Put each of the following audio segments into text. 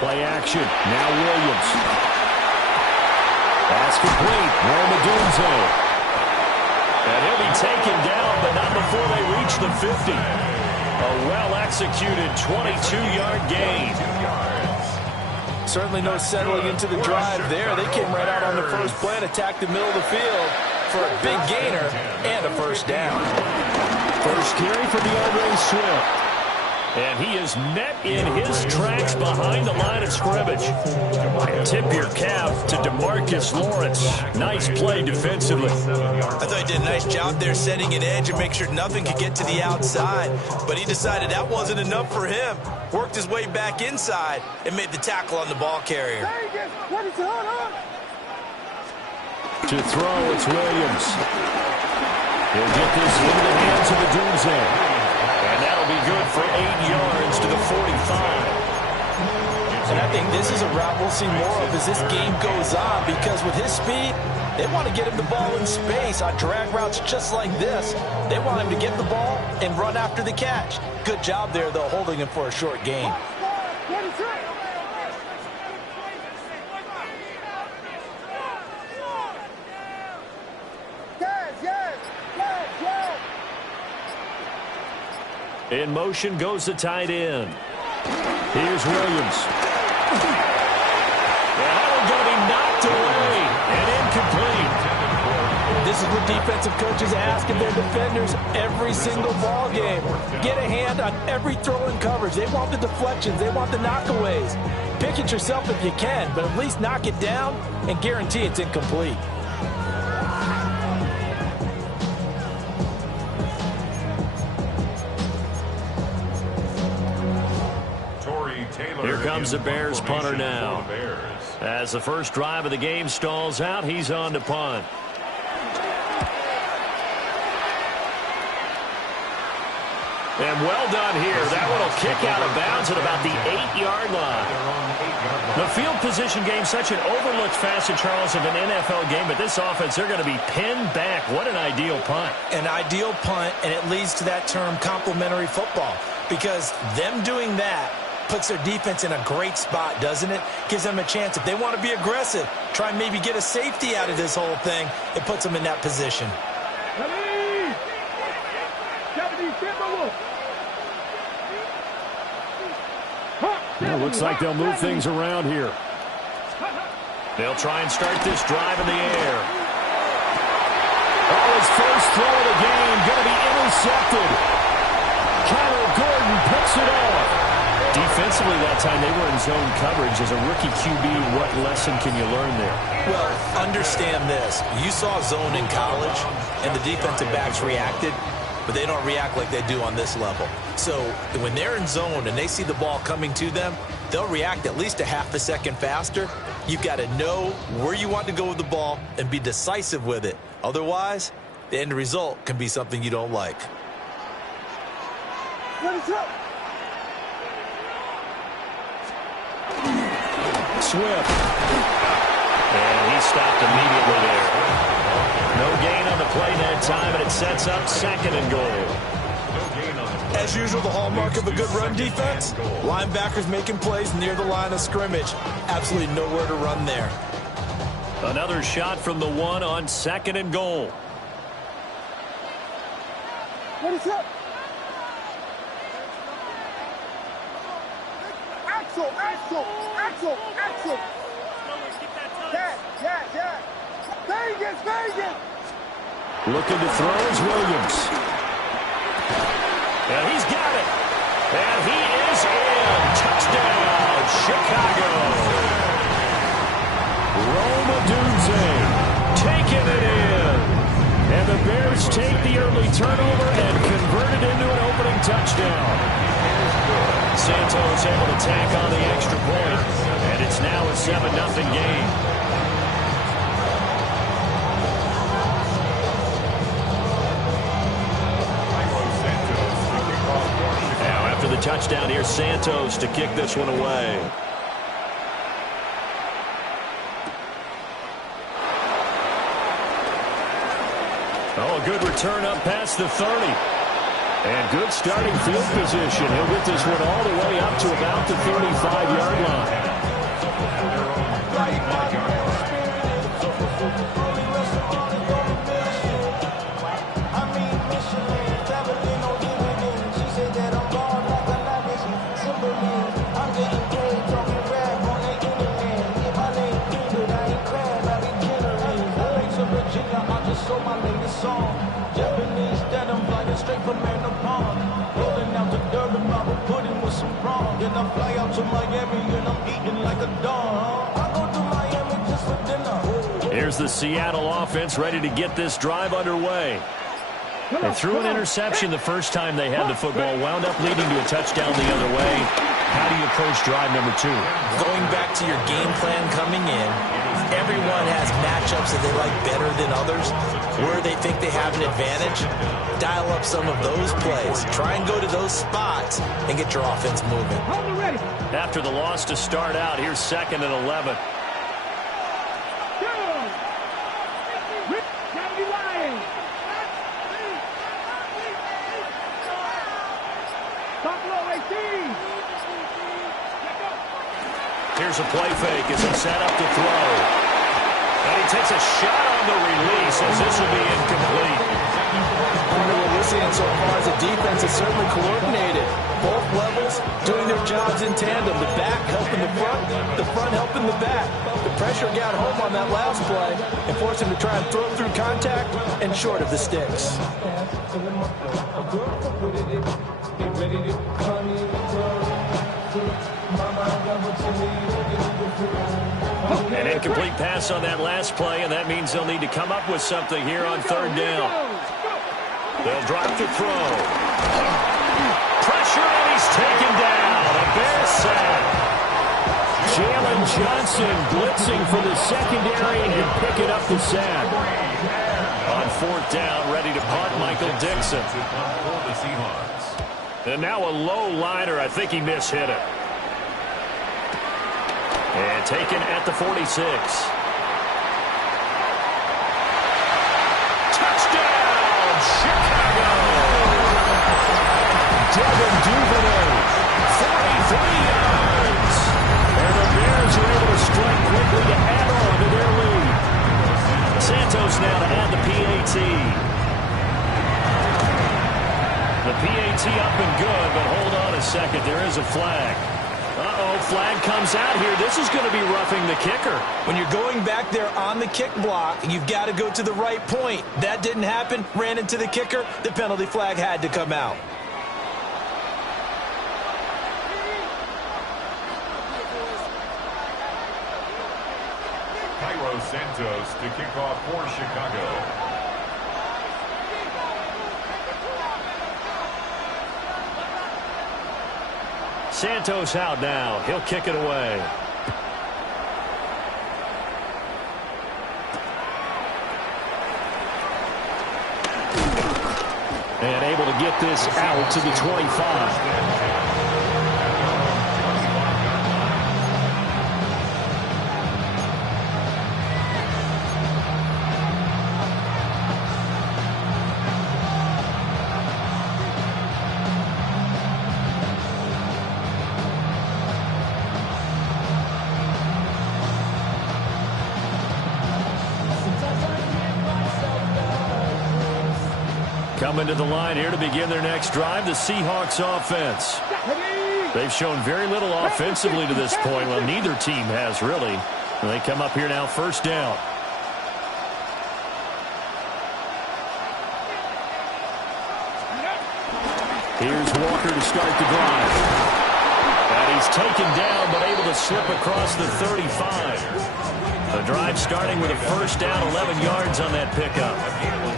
Play action. Now Williams. Pass complete. Romadunze. And he'll be taken down, but not before they reach the 50. A well-executed 22-yard gain. Certainly no settling into the drive there. They came right out on the first play and attacked the middle of the field for a big gainer and a first down. First carry for DeAndre Swift. And he is met in his tracks behind the line of scrimmage. Tip your cap to DeMarcus Lawrence. Nice play defensively. I thought he did a nice job there setting an edge and make sure nothing could get to the outside. But he decided that wasn't enough for him. Worked his way back inside and made the tackle on the ball carrier. To throw, it's Williams. He'll get this into the hands of Odunze. And that'll be good for 8 yards to the 45. And I think this is a route we'll see more of as this game goes on, because with his speed, they want to get him the ball in space on drag routes just like this. They want him to get the ball and run after the catch. Good job there, though, holding him for a short gain. In motion goes the tight end. Here's Williams. And going to be knocked away and incomplete. This is what defensive coaches ask of their defenders every single ball game. Get a hand on every throw in coverage. They want the deflections. They want the knockaways. Pick it yourself if you can, but at least knock it down and guarantee it's incomplete. Here comes the Bears punter now. As the first drive of the game stalls out, he's on to punt. And well done here. That one will kick out of bounds at about the 8-yard line. The field position game, such an overlooked facet, Charles, of an NFL game, but this offense, they're going to be pinned back. What an ideal punt. An ideal punt, and it leads to that term complementary football, because them doing that puts their defense in a great spot, doesn't it? Gives them a chance. If they want to be aggressive, try and maybe get a safety out of this whole thing, it puts them in that position. It looks like they'll move things around here. They'll try and start this drive in the air. Oh, his first throw of the game going to be intercepted. Kyler Gordon picks it off. Defensively that time, they were in zone coverage. As a rookie QB, what lesson can you learn there? Well, understand this. You saw zone in college, and the defensive backs reacted, but they don't react like they do on this level. So when they're in zone and they see the ball coming to them, they'll react at least a half a second faster. You've got to know where you want to go with the ball and be decisive with it. Otherwise, the end result can be something you don't like. Swift. And he stopped immediately there. No gain on the play that time, and it sets up 2nd and goal. As usual, the hallmark of a good run defense, linebackers making plays near the line of scrimmage. Absolutely nowhere to run there. Another shot from the 1 on 2nd and goal. What is up? Axel, Axel, Axel, Axel. Yeah. Vegas. Looking to throw is Williams. And he's got it. And he is in. Touchdown, Chicago. Romadunze taking it in. And the Bears take the early turnover and convert it into an opening touchdown. Santos able to tack on the extra point. And it's now a 7-0 game. touchdown. Here's Santos to kick this one away. Oh, a good return up past the 30. And good starting field position. He'll get this one all the way up to about the 35-yard line. I fly out to Miami and I'm eating like a dog. I go to Miami just for dinner. Here's the Seattle offense ready to get this drive underway. They threw an interception the first time they had the football, wound up leading to a touchdown the other way. How do you approach drive number 2? Going back to your game plan coming in, everyone has matchups that they like better than others, where they think they have an advantage. Dial up some of those plays. Try and go to those spots and get your offense moving. After the loss to start out, here's 2nd and 11. Here's a play fake as he set up to throw. And he takes a shot on the release as this will be incomplete. What we're seeing so far is the defense is certainly coordinated. Both levels doing their jobs in tandem. The back helping the front helping the back. The pressure got home on that last play and forced him to try and throw through contact and short of the sticks. An incomplete pass on that last play, and that means they'll need to come up with something here on 3rd down. They'll drop to throw. Pressure, and he's taken down. A Bears sack. Jalen Johnson blitzing for the secondary and picking up the sack. On 4th down, ready to punt, Michael Dixon. And now a low liner. I think he mishit it. And taken at the 46. Touchdown, Chicago! Devin Duvernay, 43 yards. And the Bears are able to strike quickly to add on to their lead. Santos now to add the PAT. The PAT up and good, but hold on a second. There is a flag. Uh-oh, flag comes out here. This is going to be roughing the kicker. When you're going back there on the kick block, you've got to go to the right point. That didn't happen. Ran into the kicker. The penalty flag had to come out. Cairo Santos to kick off for Chicago. Santos out now. He'll kick it away. And able to get this out to the 25. Coming to the line here to begin their next drive, the Seahawks offense. They've shown very little offensively to this point. Well, neither team has really. And they come up here now 1st down. Here's Walker to start the drive. And he's taken down but able to slip across the 35. The drive starting with a 1st down, 11 yards on that pickup.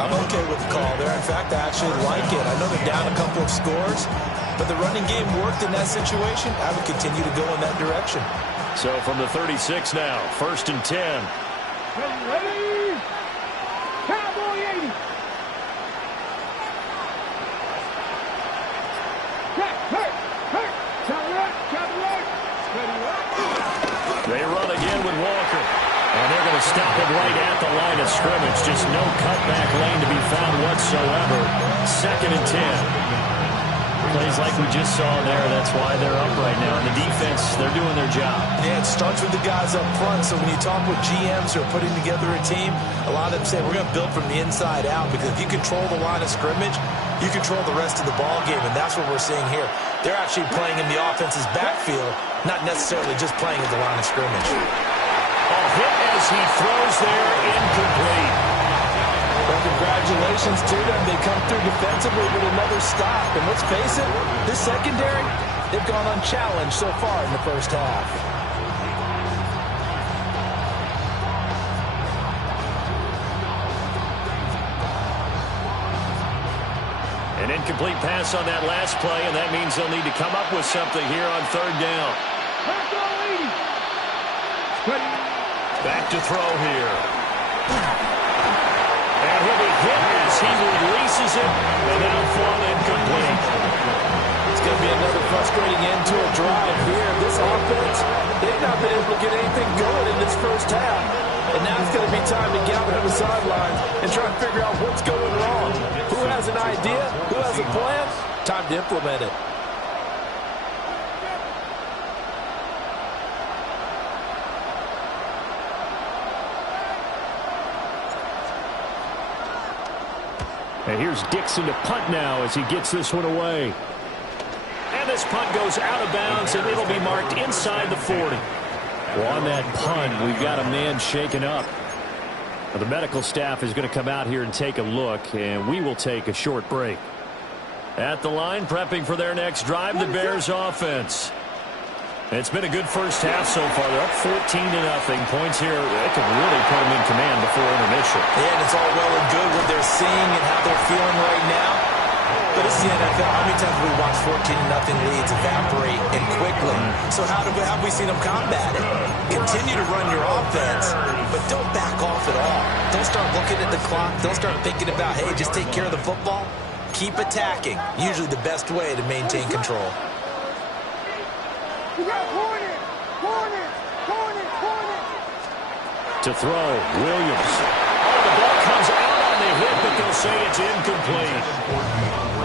I'm okay with the call there. In fact, I actually like it. I know they're down a couple of scores, but the running game worked in that situation. I would continue to go in that direction. So from the 36 now, 1st and 10. Ready? Cowboy 80. Hey. stop it right at the line of scrimmage. Just no cutback lane to be found whatsoever. 2nd and 10. Plays like we just saw there. That's why they're up right now. And the defense, they're doing their job. Yeah, it starts with the guys up front. So when you talk with GMs who are putting together a team, a lot of them say we're going to build from the inside out, because if you control the line of scrimmage, you control the rest of the ball game, and that's what we're seeing here. They're actually playing in the offense's backfield, not necessarily just playing at the line of scrimmage. Hit as he throws there, incomplete. Well, congratulations to them. They come through defensively with another stop. And let's face it, this secondary, they've gone unchallenged so far in the first half. An incomplete pass on that last play, and that means they'll need to come up with something here on 3rd down. Back to throw here. And he'll be hit as he releases it, and that'll fall incomplete. It's going to be another frustrating end to a drive here. This offense, they've not been able to get anything going in this first half. And now it's going to be time to gather on the sidelines and try and figure out what's going wrong. Who has an idea? Who has a plan? Time to implement it. And here's Dixon to punt now as he gets this one away. And this punt goes out of bounds, and it'll be marked inside the 40. Well, on that punt, we've got a man shaken up. Well, the medical staff is going to come out here and take a look, and we will take a short break. At the line, prepping for their next drive, the Bears offense. It's been a good first half so far. They're up 14-0. Points here, that could really put them in command before intermission. Yeah, and it's all well and good what they're seeing and how they're feeling right now. But it's the NFL. How many times have we watched 14-0 leads evaporate and quickly? So how have we seen them combat it? Continue to run your offense, but don't back off at all. Don't start looking at the clock. Don't start thinking about, hey, just take care of the football. Keep attacking. Usually the best way to maintain control. To throw, Williams. Oh, the ball comes out on the hit, but they'll say it's incomplete.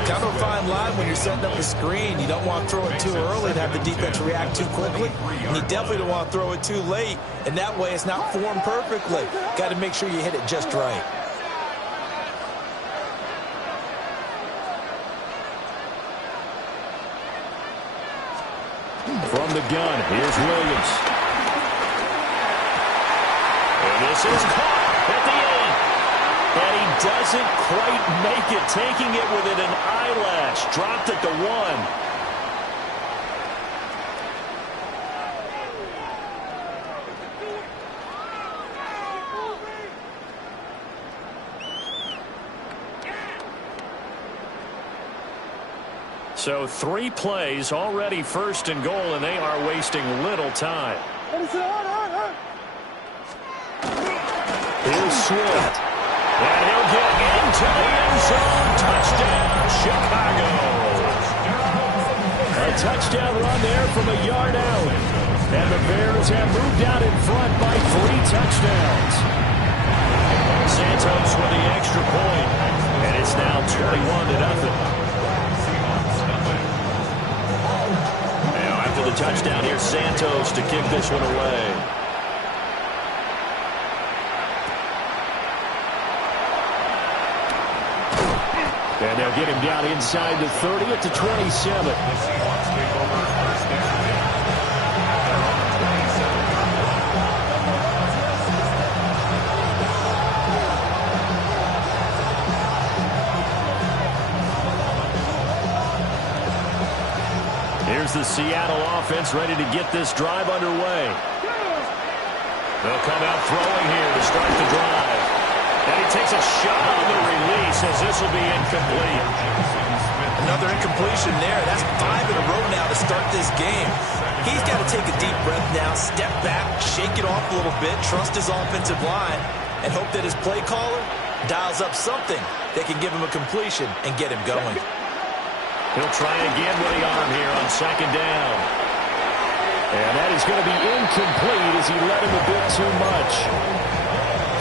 Kind of a fine line when you're setting up a screen. You don't want to throw it too early and have the defense react too quickly. And you definitely don't want to throw it too late. And that way it's not formed perfectly. Got to make sure you hit it just right. From the gun, here's Williams. And this is caught at the 8. And he doesn't quite make it, taking it within an eyelash. Dropped at the 1. So 3 plays, already 1st and goal, and they are wasting little time. Here's Swift. And he'll get into the end zone. Touchdown, Chicago. A touchdown run there from a yard out. And the Bears have moved out in front by 3 touchdowns. Santos with the extra point. And it's now 21-0. After the touchdown, here's Santos to kick this one away. And they'll get him down inside the 30 at the 27. Here's the Seattle offense ready to get this drive underway. They'll come out throwing here to start the drive. And he takes a shot on the release as this will be incomplete. Another incompletion there. That's 5 in a row now to start this game. He's got to take a deep breath now, step back, shake it off a little bit, trust his offensive line, and hope that his play caller dials up something that can give him a completion and get him going. He'll try again with the arm here on 2nd down. And that is going to be incomplete as he let him a bit too much.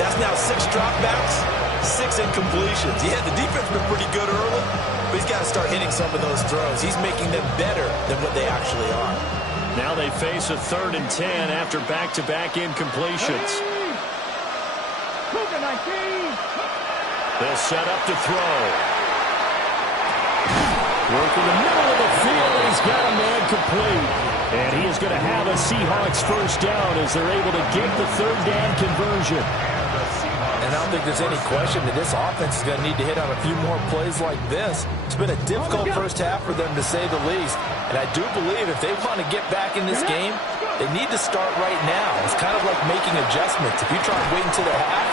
That's now 6 dropbacks, 6 incompletions. Yeah, the defense has been pretty good early, but he's got to start hitting some of those throws. He's making them better than what they actually are. Now they face a 3rd and 10 after back-to-back incompletions. They'll set up to throw. Work in the middle of the field, and he's got a man complete. And he is going to have a Seahawks first down as they're able to get the 3rd down conversion. And I don't think there's any question that this offense is going to need to hit on a few more plays like this. It's been a difficult first half for them, to say the least. And I do believe if they want to get back in this game, they need to start right now. It's kind of like making adjustments. If you try waiting to the half,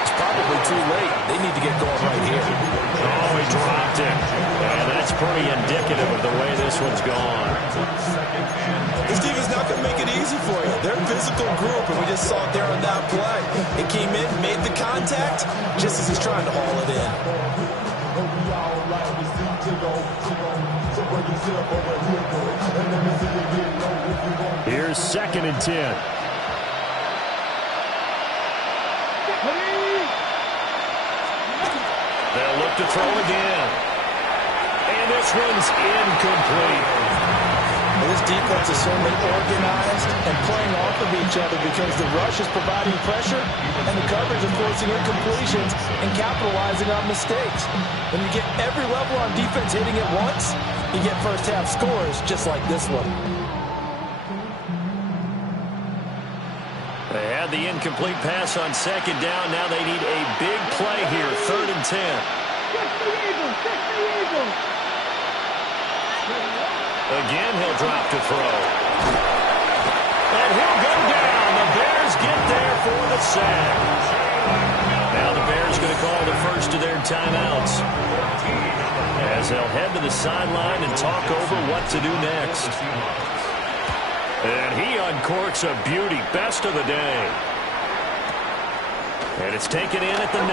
it's probably too late. They need to get going right here. Oh, he dropped it. And that's pretty indicative of the way this one's gone. This defense not going to make it easy for you. They're a physical group, and we just saw it there on that play. It came in, made the contact, just as he's trying to haul it in. Here's 2nd and 10. They'll look to throw again. And this one's incomplete. This defense is certainly organized and playing off of each other because the rush is providing pressure and the coverage is forcing incompletions and capitalizing on mistakes. When you get every level on defense hitting at once, you get first half scores just like this one. They had the incomplete pass on 2nd down. Now they need a big play here, 3rd and 10. Again, he'll drop to throw. And he'll go down. The Bears get there for the sack. Now the Bears going to call the first of their timeouts, as they'll head to the sideline and talk over what to do next. And he uncorks a beauty. Best of the day. And it's taken in at the 9.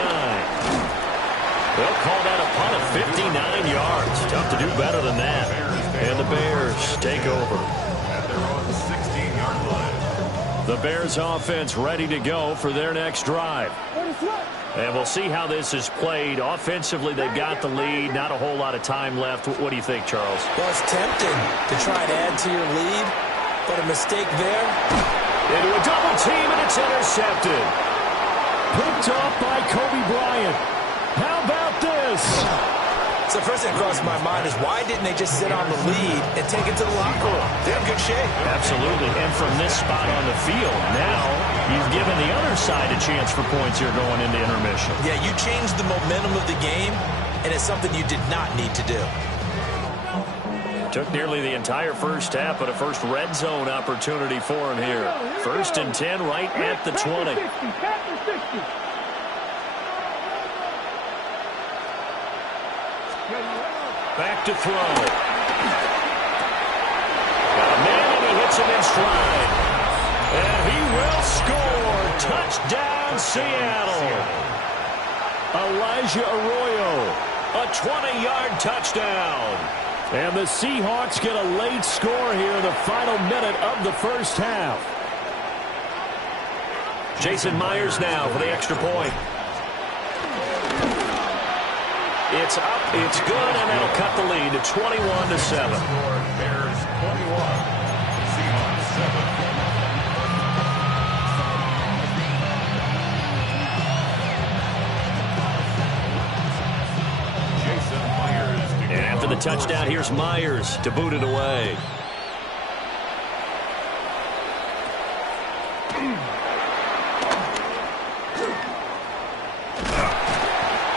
They'll call that a punt of 59 yards. Tough to do better than that. And the Bears take over. At their own 16-yard line. The Bears offense ready to go for their next drive. And we'll see how this is played. Offensively, they've got the lead. Not a whole lot of time left. What do you think, Charles? Well, it's tempting to try and add to your lead, but a mistake there. Into a double team, and it's intercepted. Picked off by Kobe Bryant. How about this? So the first thing that crossed my mind is why didn't they just sit on the lead and take it to the locker room? They're in good shape. Absolutely. And from this spot on the field, now you've given the other side a chance for points here going into intermission. Yeah, you changed the momentum of the game, and it's something you did not need to do. Took nearly the entire first half, but a first red zone opportunity for him here. 1st and 10 right at the 20. Back to throw. Got a man, and he hits him in stride. And he will score. Touchdown, Seattle. Elijah Arroyo, a 20-yard touchdown. And the Seahawks get a late score here in the final minute of the first half. Jason Myers now for the extra point. It's up, it's good, and that'll cut the lead to 21-7. Bears 21, Seahawks 7. And after the touchdown, here's Myers to boot it away.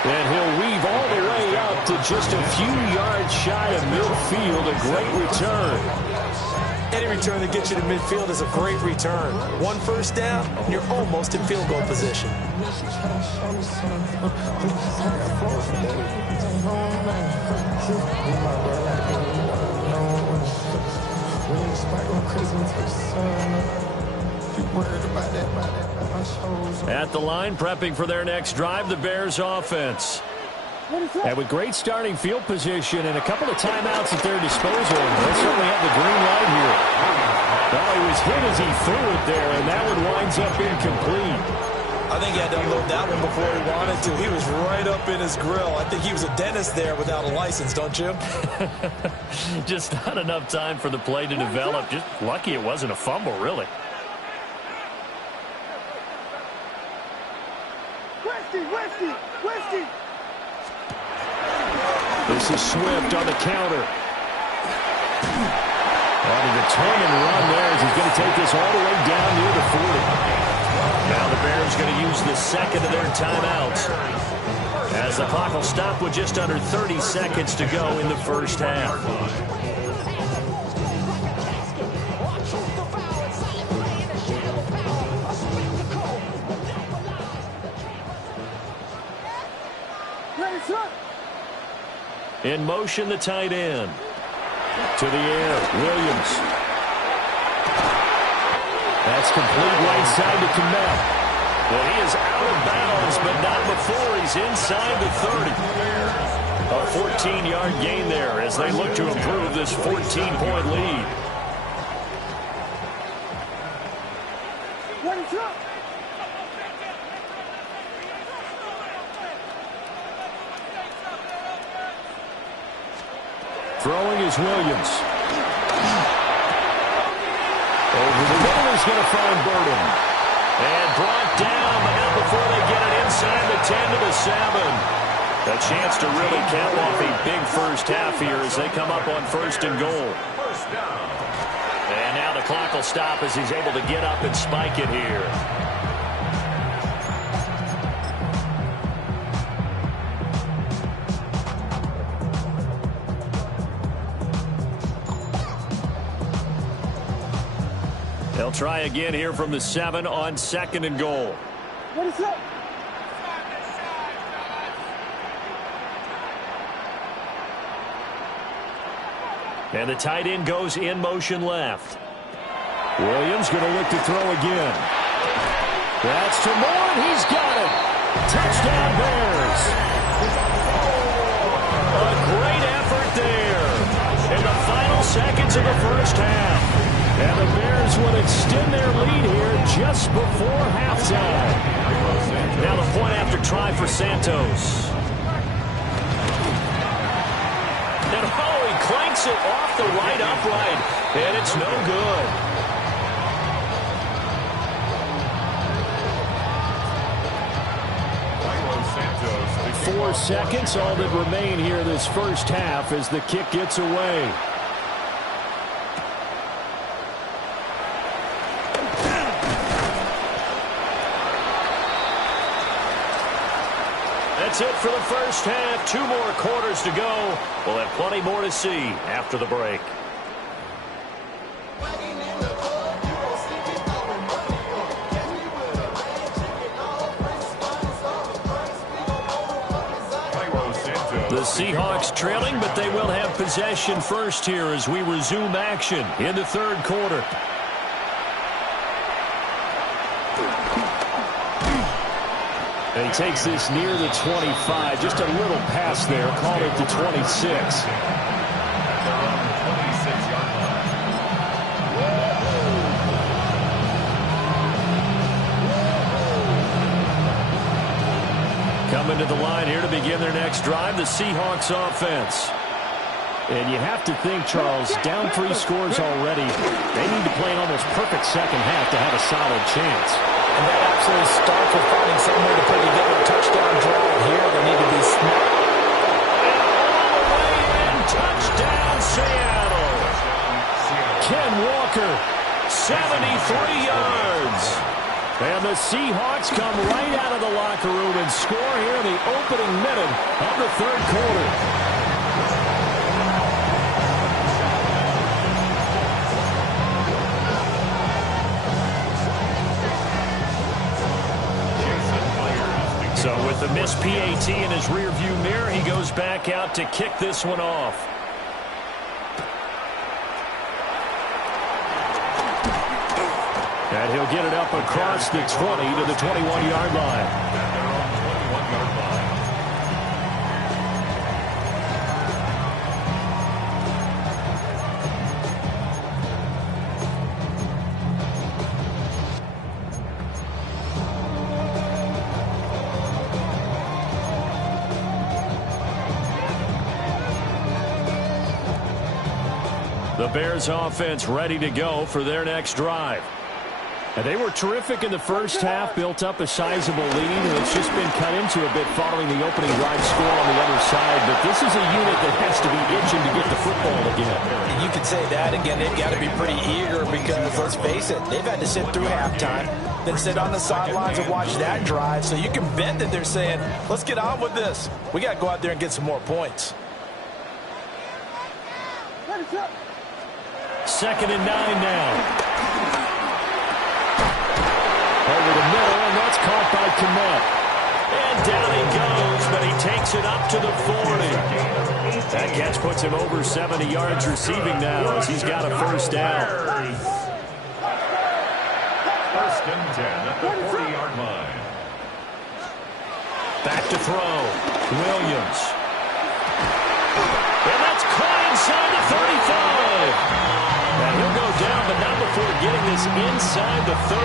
And he'll weave all the way up to just a few yards shy of midfield. A great return. Any return that gets you to midfield is a great return. One first down, and you're almost in field goal position. At the line, prepping for their next drive, the Bears offense. And with great starting field position and a couple of timeouts at their disposal, they certainly have the green light here. Well, he was hit as he threw it there, and that one winds up incomplete. I I think he had to unload that one before he wanted to. He was right up in his grill. I think he was a dentist there without a license, don't you? Just not enough time for the play to develop. Just lucky it wasn't a fumble, really. Westy. This is Swift on the counter. On a determined run there as he's going to take this all the way down near the 40. Now the Bears going to use the second of their timeouts, as the clock will stop with just under 30 seconds to go in the first half. In motion, the tight end. To the air, Williams. That's complete right side to Kmet. Well, he is out of bounds, but not before he's inside the 30. A 14-yard gain there as they look to improve this 14-point lead. Throwing is Williams. Over the middle is going to find Burden. And brought down, but not before they get it inside the 10 to the 7. A chance to really cap off a big first half here as they come up on 1st and goal. And now the clock will stop as he's able to get up and spike it here. They'll try again here from the 7 on 2nd and goal. What is up? And the tight end goes in motion left. Williams going to look to throw again. That's to Moore, and he's got it. Touchdown Bears. A great effort there in the final seconds of the first half. And the Bears would extend their lead here just before halftime. Now the point after try for Santos. And oh, he clanks it off the right upright. And it's no good. Santos. 4 seconds, all that remain here this first half as the kick gets away. That's it for the first half. 2 more quarters to go. We'll have plenty more to see after the break. The Seahawks trailing, but they will have possession first here as we resume action in the 3rd quarter. And he takes this near the 25. Just a little pass there. Called it the 26. Coming to the line here to begin their next drive, the Seahawks offense. And you have to think, Charles, down 3 scores already. They need to play an almost perfect second half to have a solid chance. And that absolutely starts with finding some way to put together a touchdown drive here. They need to be smart. And all the way in, touchdown Seattle. Ken Walker, 73 yards. And the Seahawks come right out of the locker room and score here in the opening minute of the 3rd quarter. So with the missed PAT in his rearview mirror, he goes back out to kick this one off. And he'll get it up across the 20 to the 21-yard line. The Bears offense ready to go for their next drive. And they were terrific in the first half, built up a sizable lead, and it's just been cut into a bit following the opening drive score on the other side. But this is a unit that has to be itching to get the football again. And you could say that again. They've got to be pretty eager because, let's face it, they've had to sit through halftime, then sit on the sidelines and watch that drive. So you can bet that they're saying, let's get on with this. We got to go out there and get some more points. 2nd and 9 now. Over the middle, and that's caught by Kmet. And down he goes, but he takes it up to the 40. That catch puts him over 70 yards receiving now as he's got a first down. 1st and 10 at the 40-yard line. Back to throw. Williams. And that's caught inside the 35. And he'll go down, but not before getting this inside the 30.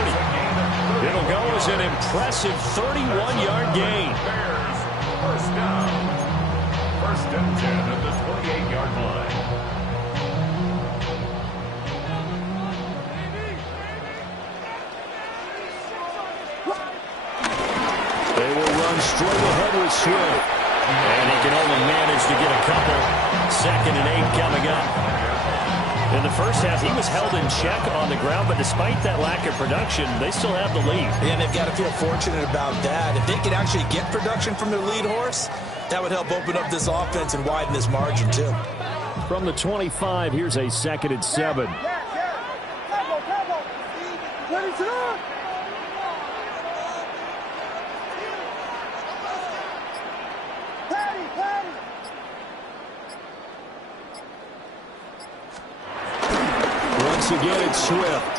It'll go as an impressive 31-yard gain. Bears, 1st down. 1st and 10 at the 28-yard line. They will run straight ahead with Swift. And he can only manage to get a couple. 2nd and 8 coming up. In the first half, he was held in check on the ground, but despite that lack of production, they still have the lead. And they've got to feel fortunate about that. If they could actually get production from their lead horse, that would help open up this offense and widen this margin, too. From the 25, here's a 2nd and 7. Again, it's Swift.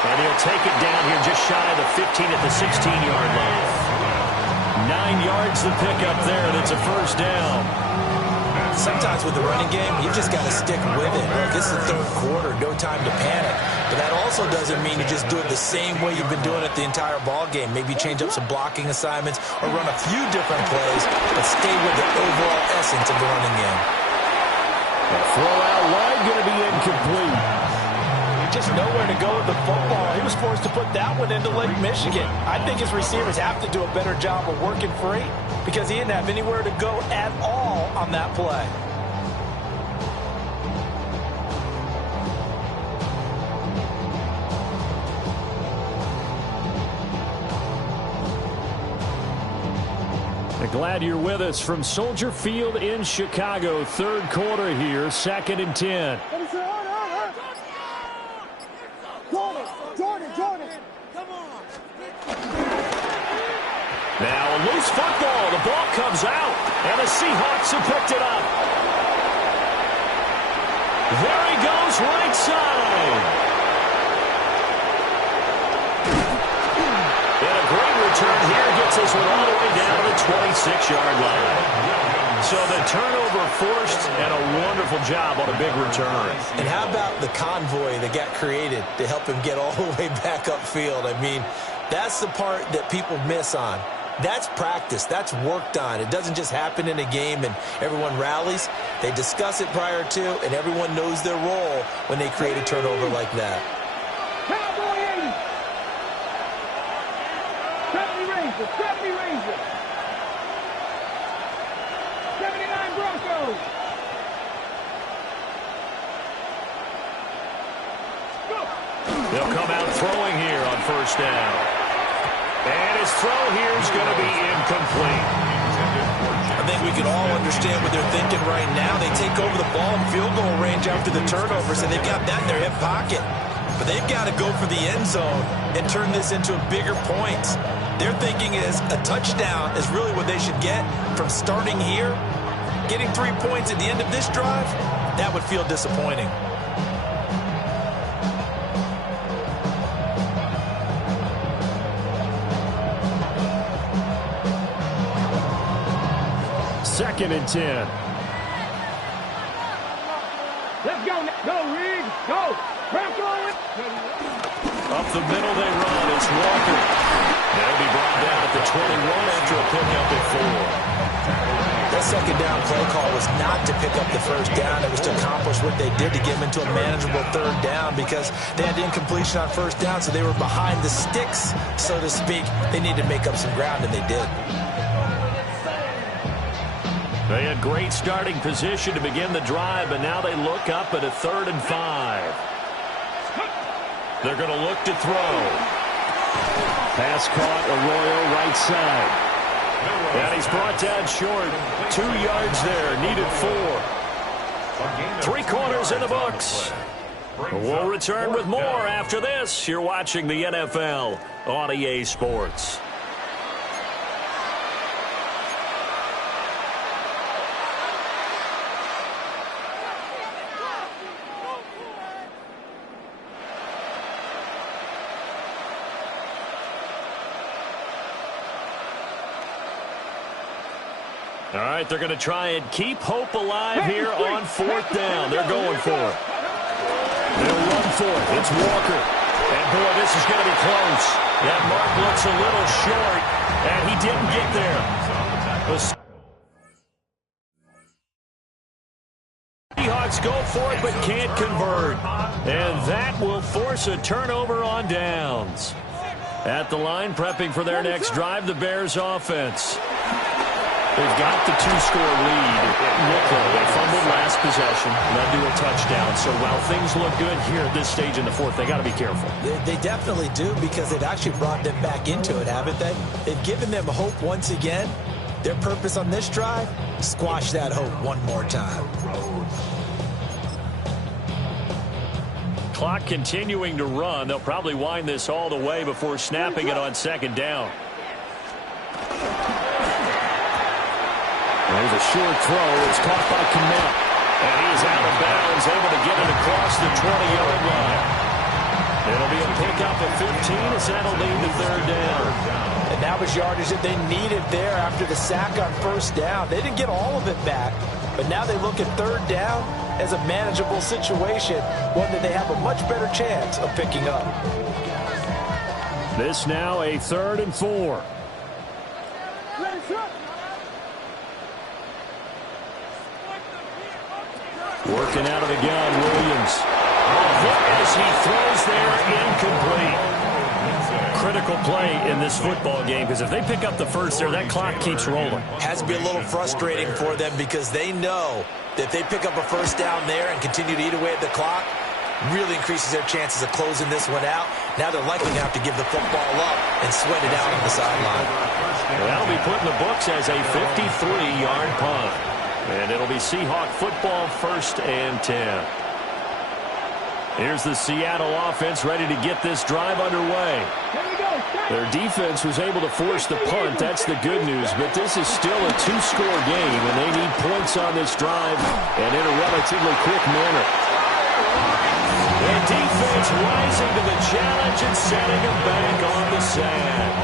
And he'll take it down here just shy of the 15 at the 16-yard line. 9 yards the pickup there, and it's a first down. Sometimes with the running game, you just got to stick with it. Look, it's the 3rd quarter, no time to panic. But that also doesn't mean you just do it the same way you've been doing it the entire ball game. Maybe change up some blocking assignments or run a few different plays, but stay with the overall essence of the running game. The throw out wide going to be incomplete. He just nowhere to go with the football. He was forced to put that one into Lake Michigan. I think his receivers have to do a better job of working free because he didn't have anywhere to go at all on that play. Glad you're with us from Soldier Field in Chicago. 3rd quarter here, 2nd and 10. Jordan. Now a loose football. The ball comes out, and the Seahawks have picked it up. There he goes, right side. And a great return here gets this one all the way down to the 26-yard line. So the turnover forced, and a wonderful job on a big return. And how about the convoy that got created to help him get all the way back upfield? I mean, that's the part that people miss on. That's practice. That's worked on. It doesn't just happen in a game and everyone rallies. They discuss it prior to, and everyone knows their role when they create a turnover like that. Cowboy 80. 70 Rangers. 79 Broncos. Go. They'll come out throwing here on 1st down. And his throw here is going to be incomplete. I think we can all understand what they're thinking right now. They take over the ball in field goal range after the turnovers, and they've got that in their hip pocket. But they've got to go for the end zone and turn this into a bigger points. Their thinking is a touchdown is really what they should get from starting here. Getting 3 points at the end of this drive, that would feel disappointing. Second and 10. Let's go. Go, Riggs. Go. Crack on it. Up the middle they run. It's Walker. They'll be brought down at the 21 after a pickup at 4. That second down play call was not to pick up the first down. It was to accomplish what they did to get them into a manageable third down because they had incompletion on first down, so they were behind the sticks, so to speak. They needed to make up some ground, and they did. They had great starting position to begin the drive, but now they look up at a 3rd and 5. They're going to look to throw. Pass caught, Arroyo right side. And he's brought down short. 2 yards there, needed 4. 3 quarters in the books. We'll return with more after this. You're watching the NFL on EA Sports. All right, they're going to try and keep hope alive here on 4th down. They're going for it. They'll run for it. It's Walker. And, boy, this is going to be close. That mark looks a little short, and he didn't get there. The Seahawks go for it but can't convert. And that will force a turnover on downs. At the line, prepping for their next drive, the Bears offense. They've got the 2-score lead. They fumbled last possession, led to a touchdown. So while things look good here at this stage in the 4th, they got to be careful. They definitely do because they've actually brought them back into it, haven't they? They've given them hope once again. Their purpose on this drive, squash that hope one more time. Clock continuing to run. They'll probably wind this all the way before snapping it on 2nd down. There's a short throw. It's caught by Kmet. And he's out of bounds, able to get it across the 20-yard line. It'll be a pickup at 15 as that'll lead to 3rd down. And that was yardage that they needed there after the sack on 1st down. They didn't get all of it back, but now they look at 3rd down as a manageable situation, one that they have a much better chance of picking up. This now a 3rd and 4. Working out of the gun, Williams. As he throws there, incomplete. Critical play in this football game because if they pick up the first there, that clock keeps rolling. Has to be a little frustrating for them because they know that if they pick up a first down there and continue to eat away at the clock, really increases their chances of closing this one out. Now they're likely to have to give the football up and sweat it out on the sideline. That'll be put in the books as a 53-yard punt. And it'll be Seahawk football 1st and 10. Here's the Seattle offense ready to get this drive underway. Their defense was able to force the punt. That's the good news. But this is still a 2-score game, and they need points on this drive and in a relatively quick manner. And defense rising to the challenge and setting them back on the sand.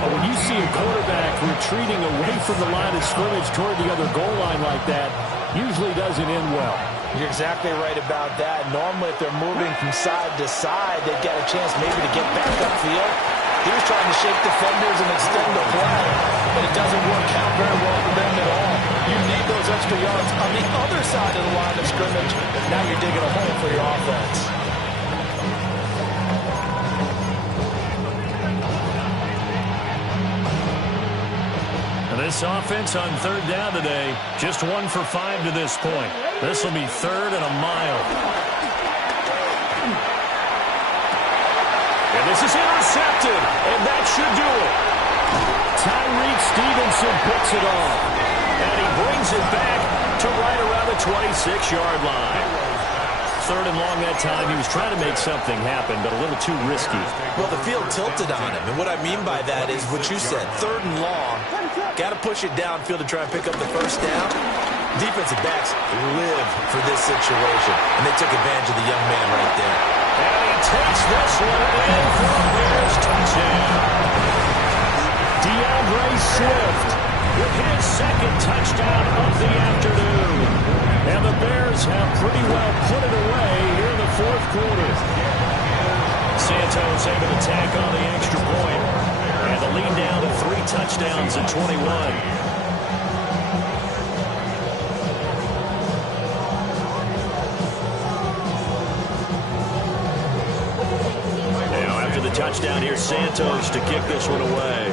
When you see a quarterback retreating away from the line of scrimmage toward the other goal line like that, usually doesn't end well. You're exactly right about that. Normally, if they're moving from side to side, they've got a chance maybe to get back upfield. He was trying to shake defenders and extend the play, but it doesn't work out very well for them at all. You need those extra yards on the other side of the line of scrimmage. Now you're digging a hole for your offense. This offense on 3rd down today, just 1 for 5 to this point. This will be 3rd and a mile. And this is intercepted, and that should do it. Tyreek Stevenson puts it off, and he brings it back to right around the 26-yard line. 3rd and long that time. He was trying to make something happen, but a little too risky. Well, the field tilted on him, and what I mean by that is what you said. 3rd and long, got to push it downfield to try and pick up the first down. Defensive backs live for this situation, and they took advantage of the young man right there. And he takes this one in for a Bears touchdown. DeAndre Swift with his 2nd touchdown of the afternoon. And the Bears have pretty well put it away here in the 4th quarter. Santos able to tack on the extra point. And the lead down to 3 touchdowns at 21. touchdown. Here's Santos to kick this one away.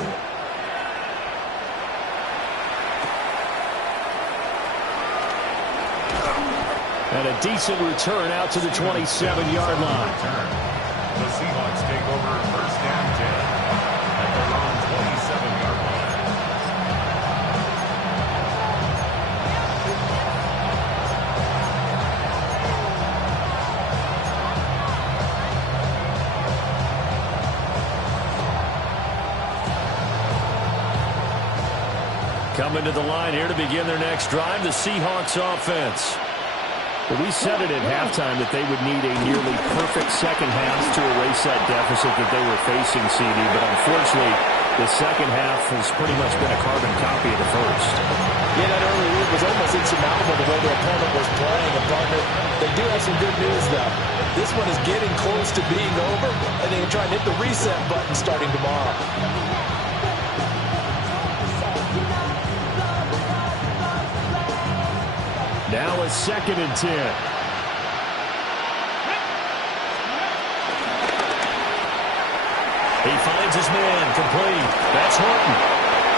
And a decent return out to the 27-yard line. The Seahawks take over first down 10 at their own 27-yard line. Coming to the line here to begin their next drive, the Seahawks offense. But we said it at halftime that they would need a nearly perfect second half to erase that deficit that they were facing, CD. But unfortunately, the second half has pretty much been a carbon copy of the first. Yeah, that early lead was almost insurmountable the way their opponent was playing. And partner, they do have some good news, though. This one is getting close to being over, and they can try and hit the reset button starting tomorrow. Now a 2nd and 10. He finds his man complete. That's Horton.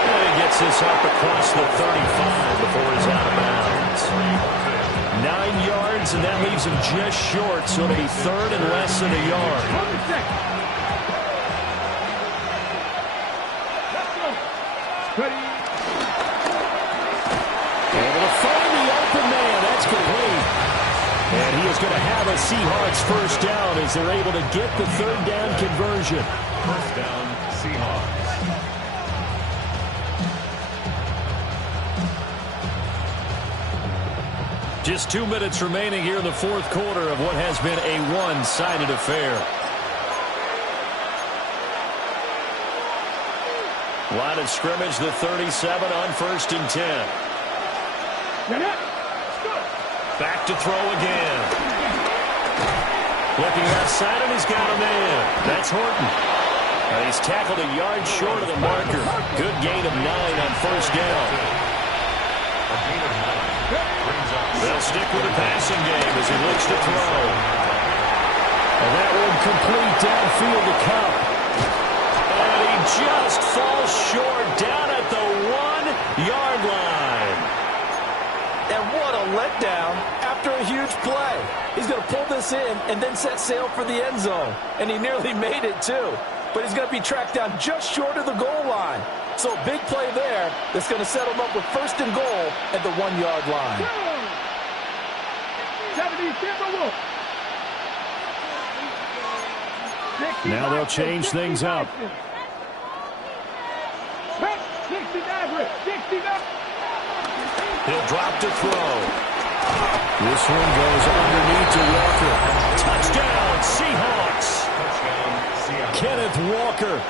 And he gets this up across the 35 before he's out of bounds. 9 yards, and that leaves him just short, so it'll be 3rd and less than a yard. Able to find the open man. That's complete. And he is going to have a Seahawks first down as they're able to get the 3rd down conversion. First down, Seahawks. Just 2 minutes remaining here in the 4th quarter of what has been a one-sided affair. Line of scrimmage, the 37 on 1st and 10. Back to throw again. Looking outside, and he's got a man. That's Horton. And he's tackled a yard short of the marker. Good gain of 9 on 1st down. A gain of 9. They'll stick with the passing game as he looks to throw. And that one complete downfield to Cup. And he just falls short down at the 1-yard line. And what a letdown after a huge play. He's going to pull this in and then set sail for the end zone. And he nearly made it, too. But he's going to be tracked down just short of the goal line. So a big play there that's going to set him up with 1st and goal at the 1-yard line. Now they'll change things up. He'll drop to throw. This one goes underneath to Walker. Touchdown, Seahawks. Touchdown, Seahawks. Kenneth Walker.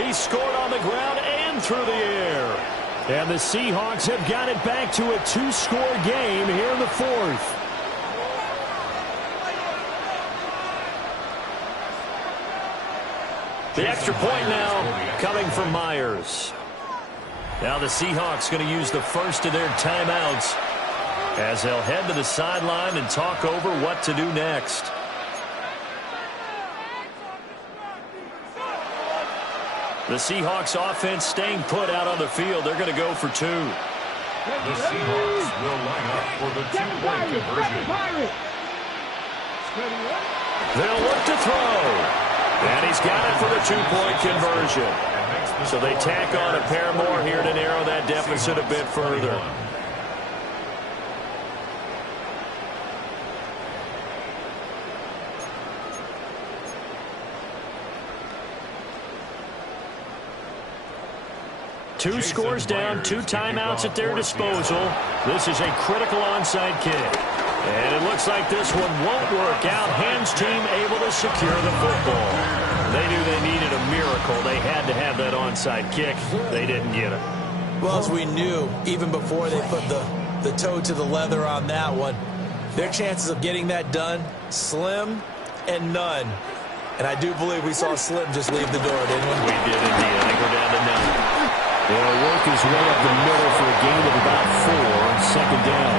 He scored on the ground and through the air. And the Seahawks have got it back to a 2-score game here in the 4th. The extra point now coming from Myers. Now the Seahawks going to use the first of their timeouts as they'll head to the sideline and talk over what to do next. The Seahawks offense staying put out on the field. They're going to go for 2. The Seahawks will line up for the 2-point conversion. They'll look to throw. And he's got it for the 2-point conversion. So they tack on a pair more here to narrow that deficit a bit further. Two scores down, 2 timeouts at their disposal. This is a critical onside kick. And it looks like this one won't work out. Ham's team able to secure the football. They knew they needed a miracle. They had to have that onside kick. They didn't get it. Well, as we knew, even before they put the toe to the leather on that one, their chances of getting that done, slim and none. And I do believe we saw Slim just leave the door, didn't we? We did indeed. I think we're down to 9. They'll work his way up the middle for a gain of about 4 on 2nd down.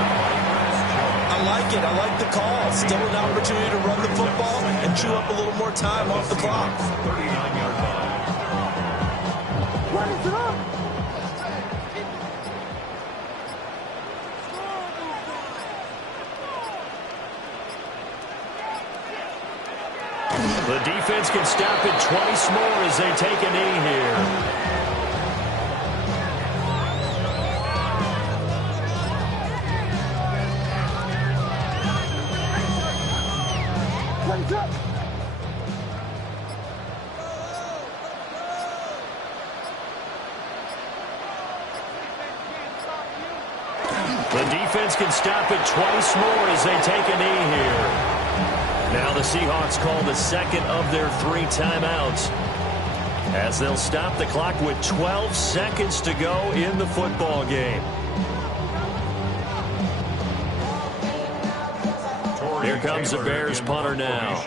I I like it. I like the call. Still an opportunity to run the football and chew up a little more time off the clock. 39-yard line. What is it up? The defense can stop it twice more as they take a knee here. What's up? The defense can stop it twice more as they take a knee here. Now the Seahawks call the second of their 3 timeouts as they'll stop the clock with 12 seconds to go in the football game. Here comes the Bears punter now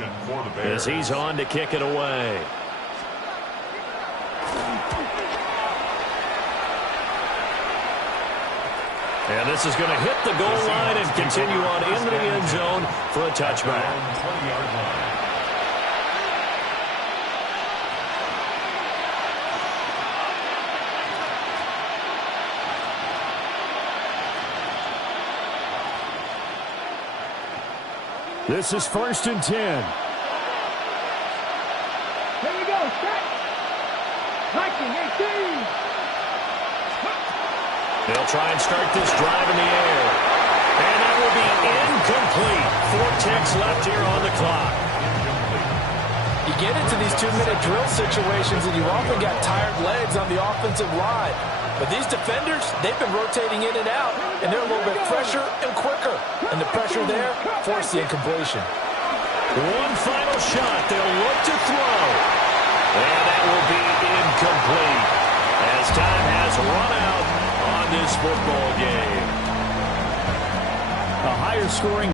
as he's on to kick it away. And this is going to hit the goal line and continue on into the end zone for a touchback. 20-yard line. This is 1st and 10. Here we go. Set. Viking 18. They'll try and start this drive in the air. And that will be incomplete. 4 ticks left here on the clock. You get into these 2-minute drill situations, and you've often got tired legs on the offensive line. But these defenders, they've been rotating in and out, and they're a little bit fresher and quicker. And the pressure there forced the incompletion. One final shot. They'll look to throw. And that will be incomplete as time has run out on this football game. A higher scoring